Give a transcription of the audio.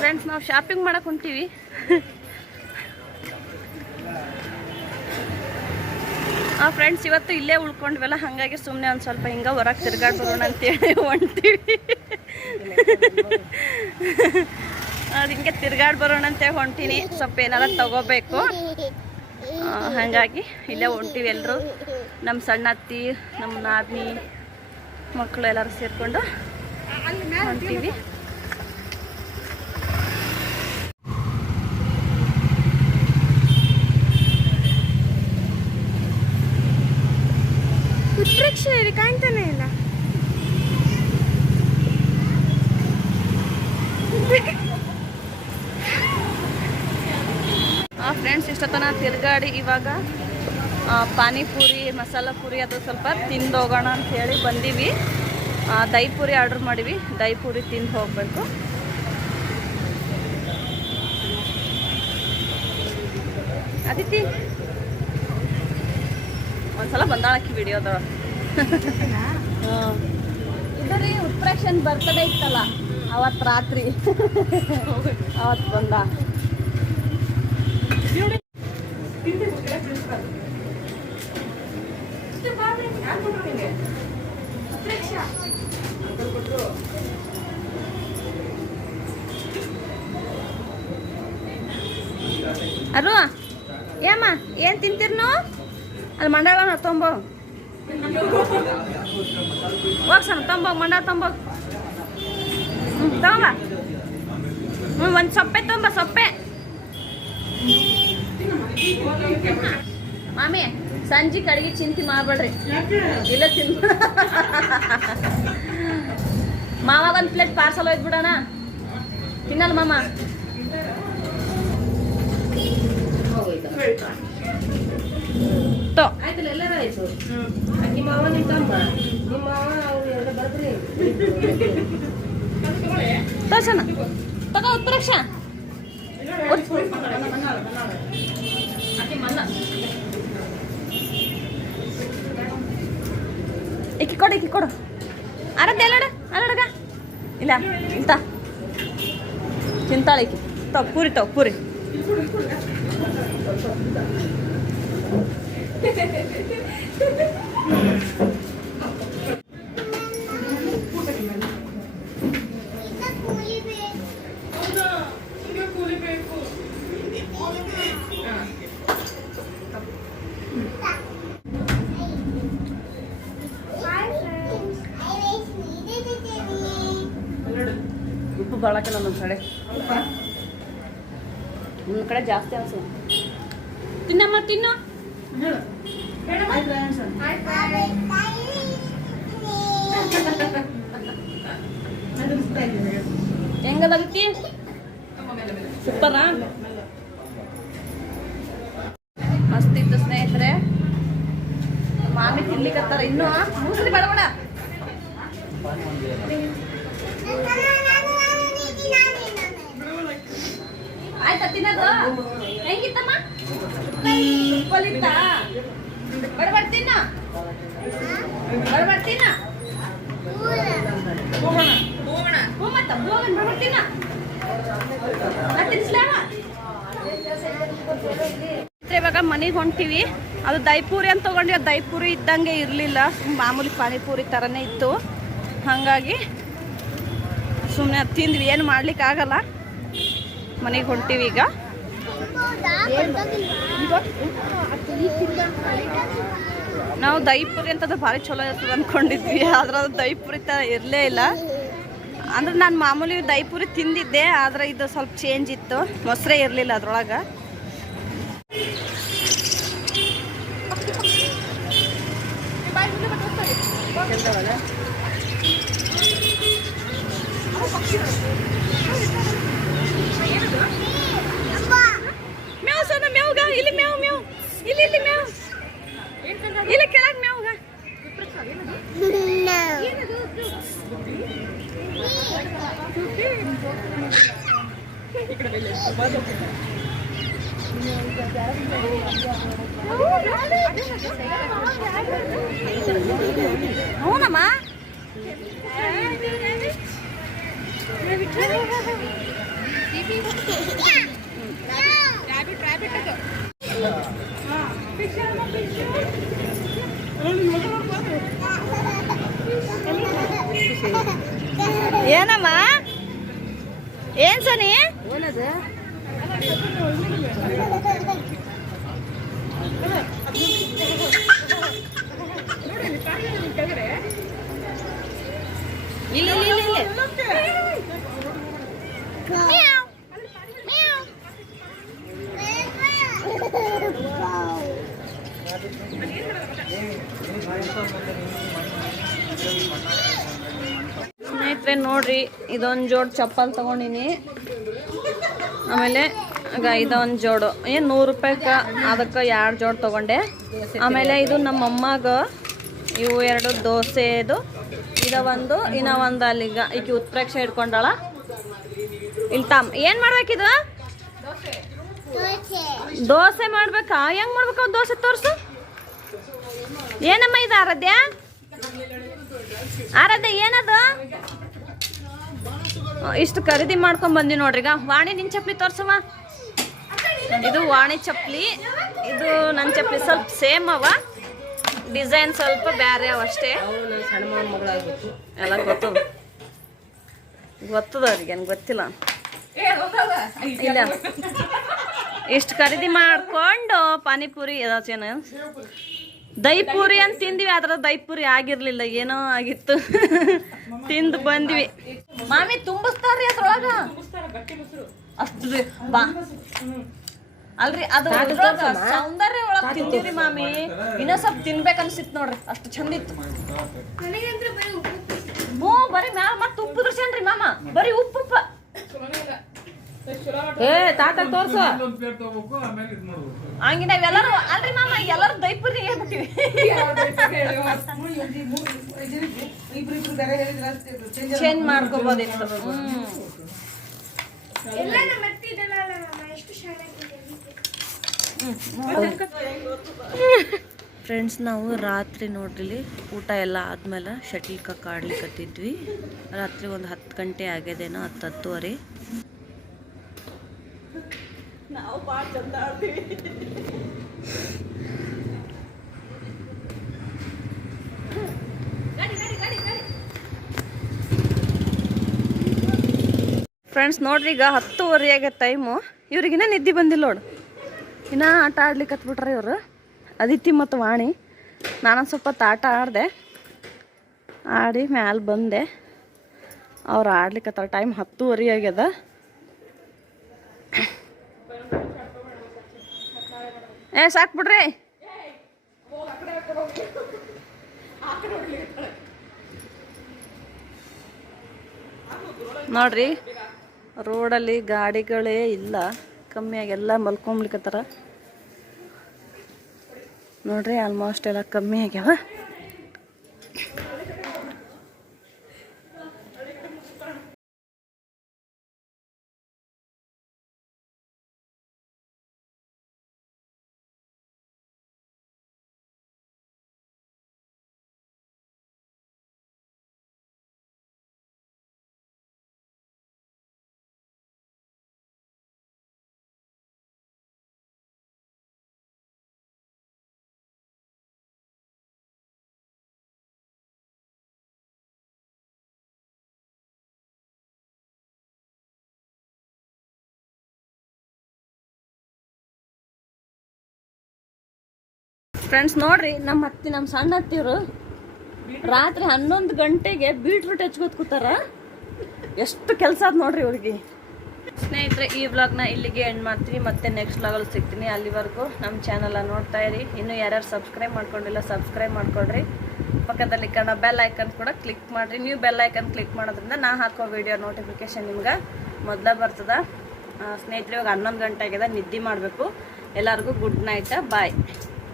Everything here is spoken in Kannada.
ಫ್ರೆಂಡ್ಸ್ ನಾವು ಶಾಪಿಂಗ್ ಮಾಡಕ್ ಹೊಂಟೀವಿ. ಆ ಫ್ರೆಂಡ್ಸ್ ಇವತ್ತು ಇಲ್ಲೇ ಉಳ್ಕೊಂಡ್ವಲ್ಲ, ಹಾಗಾಗಿ ಸುಮ್ಮನೆ ಒಂದು ಸ್ವಲ್ಪ ಹಿಂಗೆ ಹೊರಗೆ ತಿರ್ಗಾಡ್ ಬರೋಣ ಅಂತೇಳಿ ಹೊಂಟೀವಿ. ಅದು ಹಿಂಗೆ ತಿರ್ಗಾಡ್ ಬರೋಣ ಅಂತೇಳಿ ಹೊಂಟೀನಿ. ಸ್ವಲ್ಪ ಏನಾರ ತಗೋಬೇಕು. ಹಾಗಾಗಿ ಇಲ್ಲೇ ಹೊಂಟೀವಿ ಎಲ್ಲರೂ ನಮ್ಮ ಸಣ್ಣ ಅತ್ತಿ ನಮ್ಮ ನಾದ್ನಿ ಮಕ್ಕಳು ಎಲ್ಲರೂ ಸೇರಿಕೊಂಡು ಇಲ್ಲಿ ಕಾಣ್ತಾನೆ ಇಲ್ಲ. ಆ ಫ್ರೆಂಡ್ಸ್ ಇಷ್ಟೊತ್ತನ ತಿರ್ಗಾಡಿ ಇವಾಗ ಪಾನಿಪುರಿ ಮಸಾಲ ಪೂರಿ ಅದು ಸ್ವಲ್ಪ ತಿಂದು ಹೋಗೋಣ ಅಂತ ಹೇಳಿ ಬಂದೀವಿ. ಆ, ದಹಿ ಪೂರಿ ಆರ್ಡ್ರ್ ಮಾಡಿವಿ. ದಹಿ ಪೂರಿ ತಿಂದು ಹೋಗಬೇಕು. ಅದಿತಿ ಒಂದ್ಸಲ ಬಂದಾಳಕ್ಕಿ ವಿಡಿಯೋದ ಇದು ರೀ ಉತ್ಪ್ರೇಕ್ಷನ್ ಬರ್ತಡೇ ಇತ್ತಲ್ಲ ಅವತ್ತು ರಾತ್ರಿ. ಅವತ್ತು ಬಂದ. ಅರು ಏಮ್ಮ ಏನ್ ತಿಂತೀರಿ ನೀವು ಅಲ್ಲಿ ಮಂಡಾಳ ತೊಂಬ ಹೋಗ್ಸಣ ತೊಂಬ ಮಂಡಾಳ ತೊಂಬ ಹ್ಞೂ ತಗೊಂಬ ಹ್ಞೂ ಒಂದು ಸೊಪ್ಪೆ ತೊಂಬ ಸೊಪ್ಪೆ ಮಾಮಿ ಸಂಜೆ ಕಡೆಗೆ ಚಿಂತೆ ಮಾಡ್ಬೇಡ್ರಿ. ಇಲ್ಲ ತಿನ್ ಮಾವ ಒಂದು ಪ್ಲೇಟ್ ಪಾರ್ಸಲ್ ಒಯ್ದ್ಬಿಡೋಣ ತಿನ್ನಲ್ಲ ಮಾಮ. ತೋ ತಗೋ ಎಲ್ಲರೂ ಕೊಡು ಇಕ್ಕಿ ಕೊಡು. ಅರದ್ದೆ ಅಲ್ಲಡ ಅಲ್ಲಡಗ. ಇಲ್ಲ ಇಂತ. ತಿಂತಾಳೆ ಇಕ್ಕಿ ತಗೋ ಪೂರಿ ತಗೋ ಪೂರಿ. ಉಪ್ಪು ಬಾಳಕ್ಕೆ ನಮ್ಮ ಕಡೆ. ನಿಮ್ಮ ಕಡೆ ಜಾಸ್ತಿ ಅನ್ಸು ತಿನ್ನಮ್ಮ, ತಿನ್ನು. ಹೆಂಗದಾಗತ್ತಿ ಸೂಪರಾ? ಮಸ್ತ್ ಇತ್ತು ಸ್ನೇಹಿತರೆ. ಮಾಮಿ ತಿನ್ಲಿಕ್ಕತ್ತಾರ ಇನ್ನು ಬೇಡ ಬೇಡ. ತಿನ್ನೋದು? ಹೆಂಗಿತ್ತಮ್ಮ? ಉಪ್ಪಲ್ಲಿತ್ತ ಬಡಬಡ್ ತಿನ್ನ. ಬಡಬಡ್ ತಿನ್ನ. ಹ್ಞೂ ಮತ್ತ ಹೋಗಣ ಬಡಬಡ್ ತಿನ್ನ. ನಾ ತಿನ್ಸ್ಲೇವ ಇವಾಗ ಮನೆಗೆ ಹೊಂಟಿವಿ. ಅದು ದೈಪೂರಿ ಅಂತ ತಗೊಂಡ್ವಿ. ಅದು ದೈಪೂರಿ ಇದ್ದಂಗೆ ಇರಲಿಲ್ಲ. ಮಾಮೂಲಿ ಪಾನಿಪುರಿ ಥರನೇ ಇತ್ತು. ಹಾಗಾಗಿ ಸುಮ್ಮನೆ ತಿಂದ್ವಿ. ಏನು ಮಾಡ್ಲಿಕ್ಕೆ ಆಗಲ್ಲ ಮನೆಗೆ ಹೊಂಟಿವಿ ಈಗ. ನಾವು ದೈಪುರಿ ಅಂತಂದ್ರೆ ಭಾರಿ ಚಲೋ ಇರ್ತದೆ ಅನ್ಕೊಂಡಿದ್ವಿ ಆದ್ರೆ ಅದು ದೈಪುರಿ ತ ಇರಲೇ ಇಲ್ಲ. ಅಂದ್ರೆ ನಾನು ಮಾಮೂಲಿ ದೈಪುರಿ ತಿಂದಿದ್ದೆ ಆದ್ರೆ ಇದು ಸ್ವಲ್ಪ ಚೇಂಜ್ ಇತ್ತು. ಮೊಸರೇ ಇರಲಿಲ್ಲ ಅದ್ರೊಳಗೆ ಮೇವ್ ಸೋನ ಮೇವ್ಗ ಇಲ್ಲಿ ಮೇವ್ ಮೇವ್ ಇಲ್ಲಿ ಇಲ್ಲಿ ಮೇವ್ ಇಲ್ಲಿ ಕೆಳಗೆ ಮೇವ್ಗ ಹೌನಮ್ಮ ಏನಮ್ಮ ಏನ್ ಸನಿ ಏನದು ಸ್ನೇಹಿತರೆ ನೋಡ್ರಿ ಇದೊಂದು ಜೋಡ್ ಚಪ್ಪಲ್ ತಗೊಂಡಿನಿ. ಆಮೇಲೆ ಆಗ ಇದೊಂದು ಜೋಡು. ಏನು ನೂರು ರೂಪಾಯಿಕ ಅದಕ್ಕೆ ಎರಡು ಜೋಡು ತೊಗೊಂಡೆ. ಆಮೇಲೆ ಇದು ನಮ್ಮ ಅಮ್ಮಗೆ ಇವು ಎರಡು ದೋಸೆದು ಇದ. ಒಂದು, ಇನ್ನ ಒಂದು ಅಲ್ಲಿಗ ಈಕೆ ಉತ್ಪ್ರೇಕ್ಷೆ ಇಟ್ಕೊಂಡಾಳ ಇಲ್ಲಿ ತಮ್ಮ ಏನು ಮಾಡ್ಬೇಕಿದು ದೋಸೆ ಮಾಡ್ಬೇಕಾ? ಹೆಂಗ್ ಮಾಡ್ಬೇಕು ದೋಸೆ ತೋರ್ಸು? ಏನಮ್ಮ ಇದು ಆರಾಧ್ಯ? ಆರಾಧ್ಯ, ಏನದು? ಇಷ್ಟು ಖರೀದಿ ಮಾಡ್ಕೊಂಡ್ ಬಂದಿ ನೋಡ್ರಿ. ಈಗ ವಾಣಿ ನಿನ್ ಚಪ್ಲಿ ತೋರ್ಸವ ಇದು ವಾಣಿ ಚಪ್ಲಿ ಇದು ನನ್ನ ಚಪ್ಪಲಿ ಸ್ವಲ್ಪ ಸೇಮ್ ಅವ. ಡಿಸೈನ್ ಸ್ವಲ್ಪ ಬ್ಯಾರೆ ಅವ ಅಷ್ಟೇ. ಎಲ್ಲ ಗೊತ್ತದ ಗೊತ್ತದ ಅವ್ರಿಗೆ ಗೊತ್ತಿಲ್ಲ. ಇಲ್ಲ. ಇಷ್ಟು ಖರೀದಿ ಮಾಡ್ಕೊಂಡು ಪಾನಿಪುರಿ ಏನ? ದೈಪುರಿ ಅಂತ ತಿಂದ್ವಿ ಅದ್ರ ದೈಪುರಿ ಆಗಿರ್ಲಿಲ್ಲ ಏನೋ ಆಗಿತ್ತು. ತಿಂದು ಬಂದ್ವಿ. ಮಾಮಿ ತುಂಬಿಸ್ತಾರ್ರಿ ಅದ್ರೊಳಗ. ಅಷ್ಟು ರೀ- ಬಾ. ಅಲ್ರಿ ಅದು ಅದ್ರೊಳಗ ಸೌಂದರ್ಯ ಒಳಗ್ ತಿಂದಿವ್ರಿ ಮಾಮಿ. ಇನ್ನೂ ಸ್ವಲ್ಪ ತಿನ್ಬೇಕು ಅನ್ಸಿತ್ ನೋಡ್ರಿ ಅಷ್ಟು ಚಂದ ಇತ್ತು. ಬರೀ ಮ್ಯಾಲ ಮತ್ತೆ ಉಪ್ಪು ದೃಶ್ಯನ್ರಿ ಮಾಮ. ಬರೀ ಉಪ್ಪು ಉಪ್ಪ ಏ ತಾತ ತೋರ್ಸು. ಹಂಗೆ ನಾವೆಲ್ಲರೂ ಅಲ್ರಿ ಮಾಮ ಎಲ್ಲರೂ ದೈಪುರಿ ಹೇಳ್ಬಿಟ್ಟಿವಿ ಚೇಂಜ್ ಮಾಡ್ಕೋಬೋದಿತ್ತು. ಫ್ರೆಂಡ್ಸ್ ನಾವು ರಾತ್ರಿ ನೋಡ್ರಿ ಊಟ ಎಲ್ಲ ಆದ್ಮೇಲೆ ಶಟಲ್ ಕಾಕ್ ಆಡ್ಲಿಕ್ಕತ್ತಿದ್ವಿ ರಾತ್ರಿ ಒಂದು ಹತ್ತು ಗಂಟೆ ಆಗ್ಯದೇನೋ ಹತ್ತು ಹತ್ತುವರೆ. ನಾವು ಭಾಳ ಚಂದ ಆಡ್ತೀವಿ. ಫ್ರೆಂಡ್ಸ್ ನೋಡ್ರಿ ಈಗ ಹತ್ತುವರೆ ಆಗೈತೆ ಟೈಮು ಇವ್ರಿಗಿನ್ನ ನಿದ್ದೆ ಬಂದಿಲ್ಲ ನೋಡು. ಇನ್ನೂ ಆಟ ಆಡ್ಲಿಕ್ಕೆ ಹತ್ಬಿಟ್ರೆ ಇವರು. ಅದಿತಿ ಮತ್ತು ವಾಣಿ. ನಾನು ಸ್ವಲ್ಪ ಆಟ ಆಡಿದೆ. ಆಡಿ ಮ್ಯಾಲೆ ಬಂದೆ. ಅವ್ರು ಆಡ್ಲಿಕ್ಕೆ ಟೈಮ್ ಹತ್ತುವರೆ ಆಗ್ಯದ. ಏ, ಸಾಕು ಬಿಡ್ರಿ. ನೋಡ್ರಿ, ರೋಡಲ್ಲಿ ಗಾಡಿಗಳೇ ಇಲ್ಲ. ಕಮ್ಮಿಯಾಗಿ ಎಲ್ಲ ಮಲ್ಕೊಂಬ್ಲಿಕ್ಕತ್ತಾರ ನೋಡ್ರಿ ಆಲ್ಮೋಸ್ಟ್ ಎಲ್ಲ ಕಮ್ಮಿ ಆಗ್ಯಾವ. ಫ್ರೆಂಡ್ಸ್ ನೋಡ್ರಿ, ನಮ್ಮ ಅತ್ತಿ, ನಮ್ಮ ಸಣ್ಣ ಅತ್ತಿಯವರು ರಾತ್ರಿ ಹನ್ನೊಂದು ಗಂಟೆಗೆ ಬೀಟ್ರೂಟ್ ಹೆಚ್ಕೋತ್ ಕೂತಾರ. ಎಷ್ಟು ಕೆಲಸ ಆದ್ ನೋಡ್ರಿ ಇವ್ರಿಗೆ. ಸ್ನೇಹಿತರೆ, ಈ ವ್ಲಾಗ್ನ ಇಲ್ಲಿಗೆ ಎಂಡ್ ಮಾಡ್ತೀನಿ. ಮತ್ತೆ ನೆಕ್ಸ್ಟ್ ವ್ಲಾಗಲ್ಲಿ ಸಿಗ್ತೀನಿ ಅಲ್ಲಿವರೆಗೂ. ನಮ್ಮ ಚಾನಲ್ ನೋಡ್ತಾ ಇರಿ. ಇನ್ನು ಯಾರ್ಯಾರು ಸಬ್ಸ್ಕ್ರೈಬ್ ಮಾಡ್ಕೊಂಡಿಲ್ಲ ಸಬ್ಸ್ಕ್ರೈಬ್ ಮಾಡ್ಕೊಡ್ರಿ ಪಕ್ಕದಲ್ಲಿ ಕನ್ನಡ ಬೆಲ್ ಐಕನ್ ಕೂಡ ಕ್ಲಿಕ್ ಮಾಡಿರಿ. ನೀವು ಬೆಲ್ ಐಕನ್ ಕ್ಲಿಕ್ ಮಾಡೋದ್ರಿಂದ ನಾ ಹಾಕೋ ವಿಡಿಯೋ ನೋಟಿಫಿಕೇಶನ್ ನಿಮ್ಗೆ ಮೊದಲೇ ಬರ್ತದ. ಸ್ನೇಹಿತರೆ, ಇವಾಗ ಹನ್ನೊಂದು ಗಂಟೆ ಆಗಿದೆ. ನಿದ್ದೆ ಮಾಡಬೇಕು. ಎಲ್ಲರಿಗೂ ಗುಡ್ ನೈಟ್ ಬಾಯ್